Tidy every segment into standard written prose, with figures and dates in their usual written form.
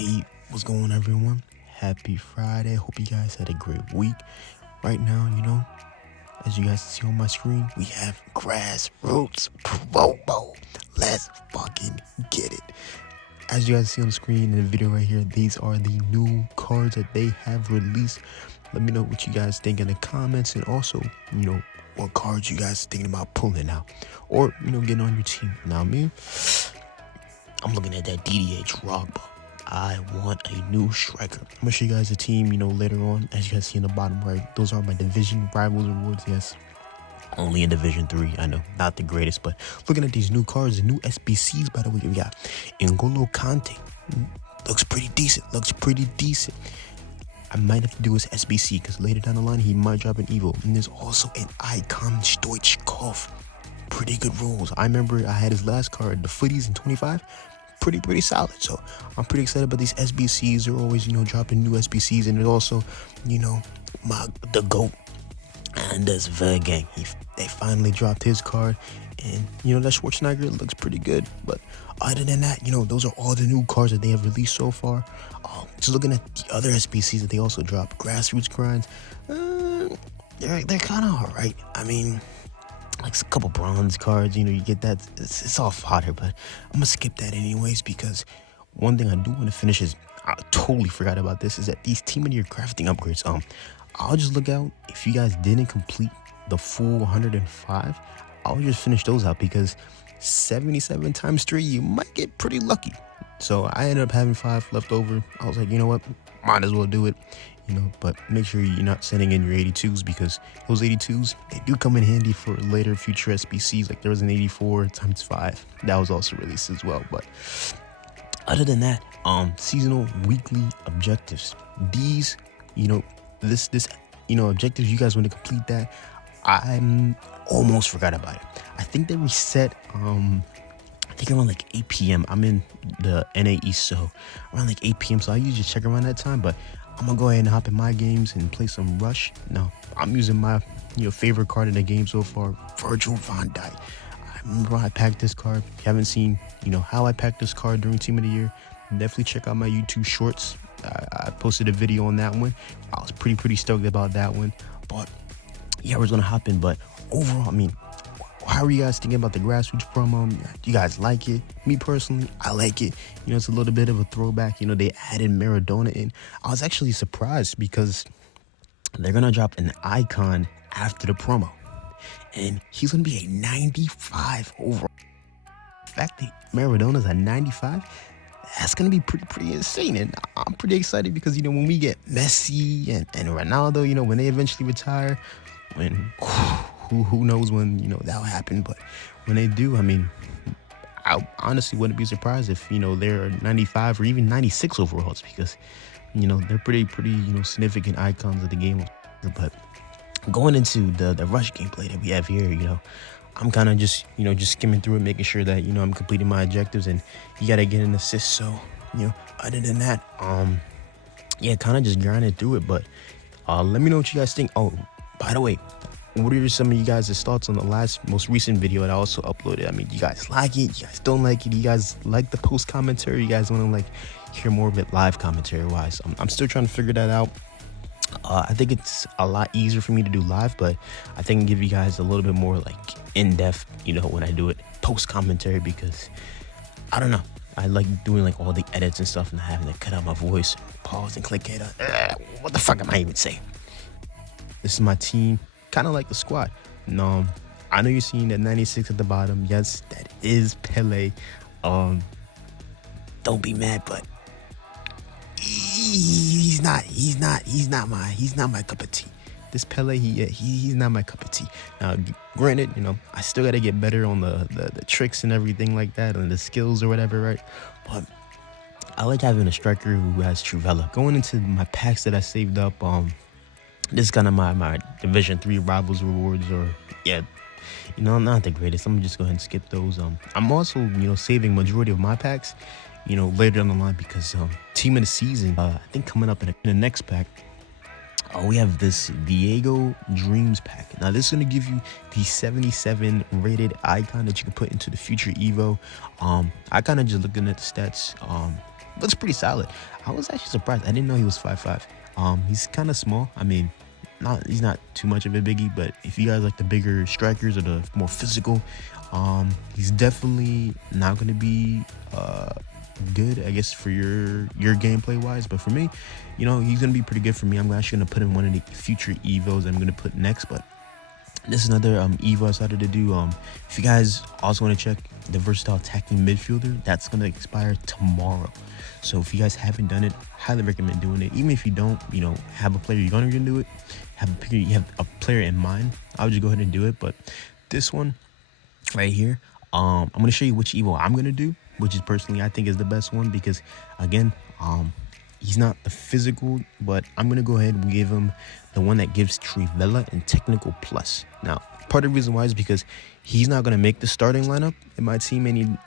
Hey, what's going on, everyone? Happy Friday. Hope you guys had a great week. Right now, as you guys see on my screen, we have Grassroots promo. Let's fucking get it. As you guys see on the screen in the video right here, these are the new cards that they have released. Let me know what you guys think in the comments, and also, what cards you guys thinking about pulling out, or getting on your team. Now, me, I'm looking at that DDA Drogba. I want a new striker. I'm gonna show you guys the team, later on. As you guys see in the bottom right, those are my division rivals rewards. Yes, only in Division 3. I know, not the greatest, but looking at these new cards, the new SBCs, by the way, we got N'Golo Kante. Looks pretty decent. I might have to do his SBC because later down the line he might drop an Evo. And there's also an Icon Stoichkov. Pretty good rolls. I remember I had his last card, the Footies in 25. Pretty solid. So I'm pretty excited about these SBCs. They're always, dropping new SBCs. And there's also, the GOAT and this Vergang. They finally dropped his card. And, that Schwarzenegger looks pretty good. But other than that, those are all the new cards that they have released so far. Just looking at the other SBCs that they also dropped. Grassroots grinds. They're kind of alright. I mean, like a couple bronze cards, you get that. It's all fodder, but I'm gonna skip that anyways, because one thing I do want to finish is, I totally forgot about this, is that these Team of the Year crafting upgrades, I'll just look out. If you guys didn't complete the full 105, I'll just finish those out, because 77 times 3, you might get pretty lucky. So I ended up having 5 left over. I was like, you know what, might as well do it. But make sure you're not sending in your 82s, because those 82s, they do come in handy for later future SBCs. Like there was an 84 times 5 that was also released as well. But other than that, seasonal weekly objectives, these this objectives, you guys want to complete that. I'm almost forgot about it. I think they reset I think around like 8 p.m. I'm in the NA East, so around like 8 p.m. So I usually check around that time, but I'm gonna go ahead and hop in my games and play some Rush. Now, I'm using my favorite card in the game so far, Virgil van Dijk. I remember I packed this card. If you haven't seen, how I packed this card during Team of the Year, definitely check out my YouTube shorts. I posted a video on that one. I was pretty stoked about that one. But yeah, we're gonna hop in. But overall, I mean, how are you guys thinking about the Grassroots promo? Do you guys like it? Me personally, I like it. It's a little bit of a throwback. They added Maradona in. I was actually surprised because they're going to drop an icon after the promo. And he's going to be a 95 overall. The fact that Maradona's a 95, that's going to be pretty insane. And I'm pretty excited because, when we get Messi and Ronaldo, when they eventually retire, when... Who knows when, that'll happen. But when they do, I mean, I honestly wouldn't be surprised if, they're 95 or even 96 overalls, because, they're pretty, significant icons of the game. But going into the Rush gameplay that we have here, I'm kind of just skimming through it, making sure that, I'm completing my objectives, and you got to get an assist. So, other than that, yeah, kind of just grinding through it. But let me know what you guys think. Oh, by the way, what are some of you guys' thoughts on the most recent video that I also uploaded? I mean, you guys like it? You guys don't like it? You guys like the post commentary? You guys want to hear more of it live commentary wise? I'm still trying to figure that out. I think it's a lot easier for me to do live, but I think I can give you guys a little bit more in depth, when I do it post commentary, because I don't know. I like doing all the edits and stuff and having to cut out my voice, pause and click it. What the fuck am I even saying? This is my team. Kind of like the squad. No, I know you're seeing that 96 at the bottom. Yes, that is Pele. Don't be mad, but he's not my cup of tea. This Pele, he's not my cup of tea. Now, granted, I still gotta get better on the tricks and everything like that, and the skills or whatever, right? But I like having a striker who has Trivella. Going into my packs that I saved up, this is kind of my Division 3 rivals rewards, or yeah, not the greatest. I'm just go ahead and skip those. I'm also saving majority of my packs, later down the line, because team of the season, I think coming up in the next pack, we have this Diego Dreams pack. Now this is gonna give you the 77 rated icon that you can put into the future Evo. I kind of just looking at the stats. looks pretty solid. I was actually surprised. I didn't know he was 5'5". He's kind of small. I mean, he's not too much of a biggie, but if you guys like the bigger strikers or the more physical, he's definitely not going to be good, I guess, for your gameplay wise. But for me, you know, he's going to be pretty good for me. I'm actually going to put in one of the future evos I'm going to put next. But this is another evo I decided to do. If you guys also want to check the versatile attacking midfielder, that's going to expire tomorrow. So if you guys haven't done it, highly recommend doing it. Even if you don't, you know, have a player you're going to do it, you have a player in mind, I would just go ahead and do it. But this one right here, I'm going to show you which evo I'm going to do, which is personally I think is the best one, because again, he's not the physical, but I'm going to go ahead and give him the one that gives Trivela and Technical Plus. Now, part of the reason why is because he's not going to make the starting lineup in my team in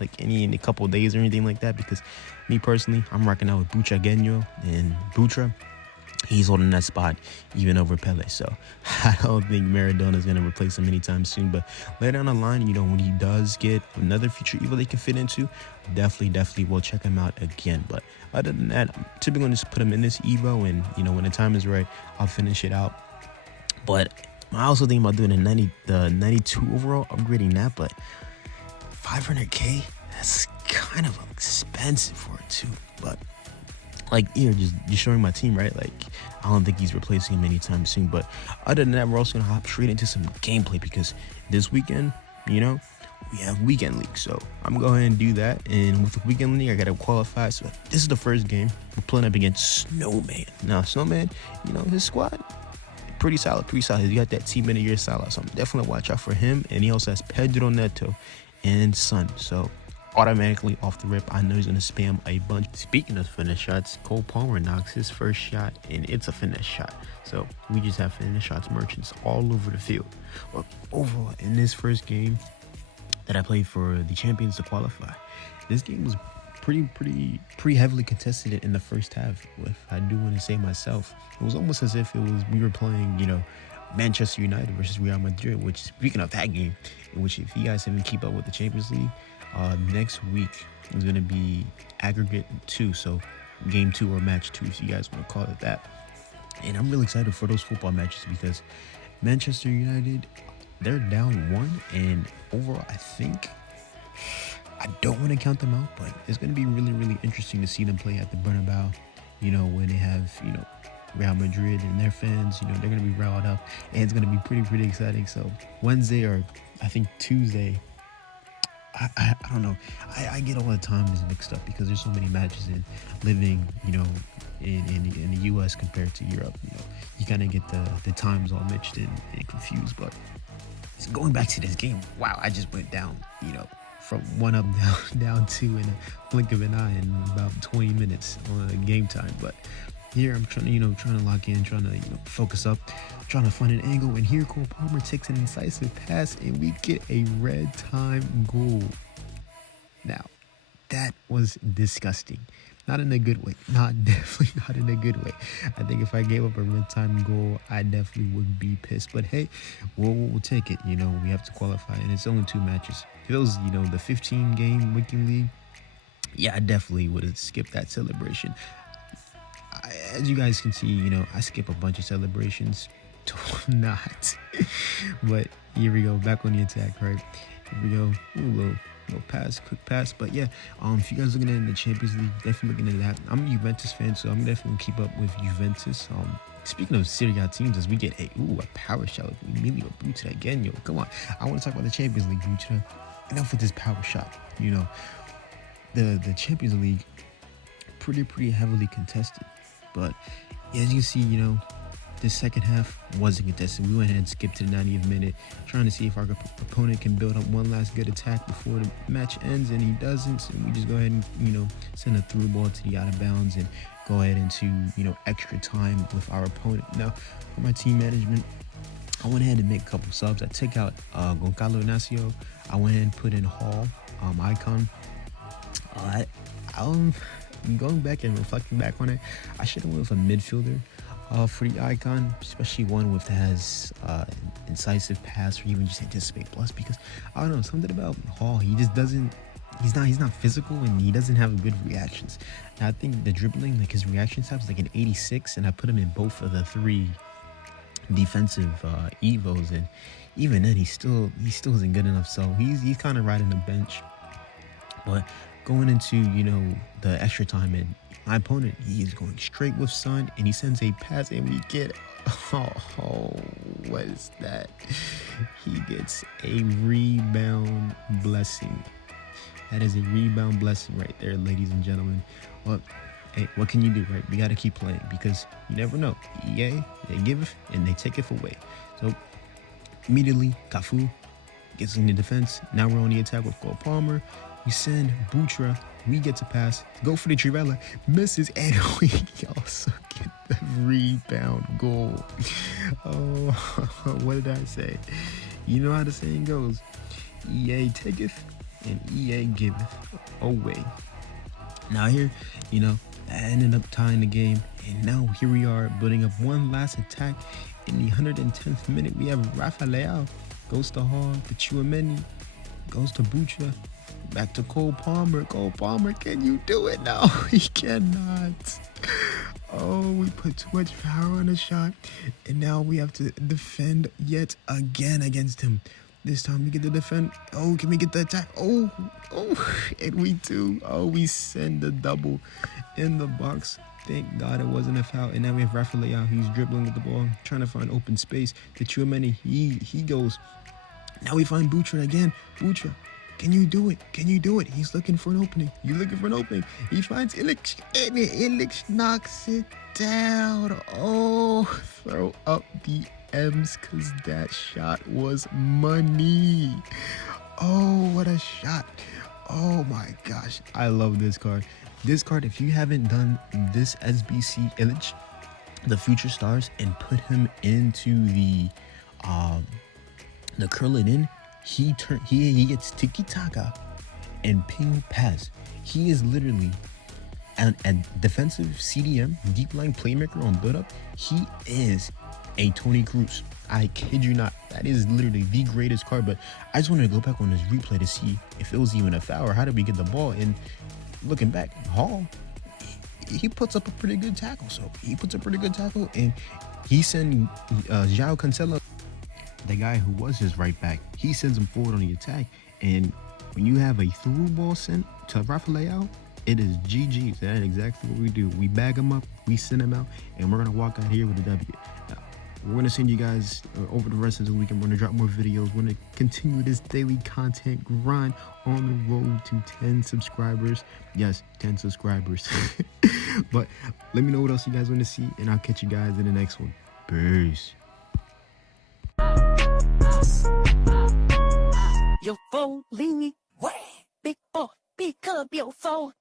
a couple of days or anything like that, because me personally, I'm rocking out with Butragueño, and Butra, he's holding that spot even over Pele. So I don't think Maradona is going to replace him anytime soon. But later down the line, you know, when he does get another future evo they can fit into, definitely will check him out again. But other than that, I'm typically going to just put him in this evo, and you know, when the time is right, I'll finish it out. But I also think about doing the 92 overall, upgrading that. But 500k, that's kind of expensive for it too. But like, here, just showing my team, right? Like, I don't think he's replacing him anytime soon. But other than that, we're also gonna hop straight into some gameplay, because this weekend, you know, we have weekend league. So I'm gonna go ahead and do that. And with the weekend league, I gotta qualify. So this is the first game. We're playing up against Snowman. Now, Snowman, you know, his squad, pretty solid. You got that team of the year Salah, so I'm definitely watch out for him. And he also has Pedro Neto and Son. So automatically off the rip, I know he's going to spam a bunch. Speaking of finish shots, Cole Palmer knocks his first shot, and it's a finish shot. So we just have finish shots merchants all over the field. But overall, in this first game that I played for the champions to qualify, this game was pretty heavily contested in the first half, if I do want to say myself. It was almost as if we were playing, you know, Manchester United versus Real Madrid, which, speaking of that game, in which if you guys haven't keep up with the Champions League, next week is going to be aggregate 2, so game 2 or match 2, if you guys want to call it that. And I'm really excited for those football matches, because Manchester United, they're down 1, and overall, I don't want to count them out, but it's going to be really interesting to see them play at the Bernabeu, you know, when they have, you know, Real Madrid and their fans, you know, they're going to be riled up, and it's going to be pretty exciting. So Wednesday, or I think Tuesday, I don't know, I get all the times mixed up, because there's so many matches in living, you know, in the US compared to Europe. You know, you kind of get the times all mixed in and confused. But going back to this game, wow, I just went down, you know, from 1 up down 2 in a blink of an eye in about 20 minutes on game time. But here I'm trying to lock in, trying to, you know, focus up, trying to find an angle, and here Cole Palmer takes an incisive pass, and we get a red time goal. Now, that was disgusting. Not in a good way. Definitely not in a good way. I think if I gave up a red time goal, I definitely would be pissed. But hey, we'll take it. You know, we have to qualify, and it's only 2 matches. If it was, you know, the 15-game weekend league, yeah, I definitely would have skipped that celebration. As you guys can see, you know, I skip a bunch of celebrations. Not. But here we go, back on the attack, right? Here we go. Ooh, little pass, quick pass. But yeah, if you guys looking at it in the Champions League, definitely looking at that. I'm a Juventus fan, so I'm definitely keep up with Juventus. Speaking of Serie A teams, as we get a power shot with Emilio Butragueño. Come on, I want to talk about the Champions League, Butra. Enough with this power shot. You know, the Champions League, pretty heavily contested. But as you can see, you know, the second half wasn't contested. We went ahead and skipped to the 90th minute, trying to see if our opponent can build up one last good attack before the match ends, and he doesn't. So we just go ahead and, you know, send a through ball to the out of bounds and go ahead into, you know, extra time with our opponent. Now, for my team management, I went ahead and make a couple subs. I took out Goncalo Ignacio. I went ahead and put in Hall, Icon. Going back and reflecting back on it, I should have went with a midfielder for the Icon, especially one with that has incisive pass or even just anticipate plus, because I don't know, something about Hall, he he's not physical, and he doesn't have good reactions. And I think the dribbling, like his reaction time is like an 86, and I put him in both of the 3 defensive evos, and even then he still isn't good enough. So he's kind of riding the bench. But going into, you know, the extra time, and my opponent, he is going straight with Son, and he sends a pass, and we get, what is that? He gets a rebound blessing. That is a rebound blessing right there, ladies and gentlemen. Well, hey, what can you do, right? We got to keep playing, because you never know. EA, they give and they take it away. So immediately, Cafu gets in the defense. Now we're on the attack with Cole Palmer. We send Butra. We get to pass. Go for the Trivella. Misses. And we also get the rebound goal. Oh, what did I say? You know how the saying goes. EA taketh and EA giveth away. Now here, you know, that ended up tying the game. And now here we are building up one last attack. In the 110th minute, we have Rafael. Goes to Hall. To Chouameni. Goes to Butra. Back to Cole Palmer. Cole Palmer, can you do it? No, he cannot. Oh, we put too much power on the shot. And now we have to defend yet again against him. This time we get to defend. Oh, can we get the attack? Oh, and we do. Oh, we send the double in the box. Thank God it wasn't a foul. And now we have Rafael. He's dribbling with the ball, trying to find open space. To Chouameni, he goes. Now we find Butra again. Butra. Can you do it? Can you do it? He's looking for an opening. He's looking for an opening. He finds Illich, and Illich knocks it down. Oh, throw up the M's, because that shot was money. Oh, what a shot. Oh my gosh. I love this card. This card, if you haven't done this SBC Illich, the future stars, and put him into the curl it in, he gets tiki-taka and ping pass. He is literally a defensive CDM, deep line playmaker on build up. He is a Tony Cruz. I kid you not. That is literally the greatest card. But I just wanted to go back on this replay to see if it was even a foul, or how did we get the ball. And looking back, Hall, he puts up a pretty good tackle. So he puts up a pretty good tackle, and he sent João Cancelo, the guy who was his right back, he sends him forward on the attack. And when you have a through ball sent to Rafael, it is GG. So that is exactly what we do. We bag him up, we send him out, and we're going to walk out here with a W. Now, we're going to send you guys over the rest of the week, and we're going to drop more videos. We're going to continue this daily content grind on the road to 10 subscribers. Yes, 10 subscribers. But let me know what else you guys want to see, and I'll catch you guys in the next one. Peace. Your phone, lean, big boy, pick up your phone.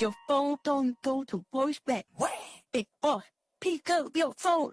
Your phone don't go to voicemail. Big boy, pick up your phone.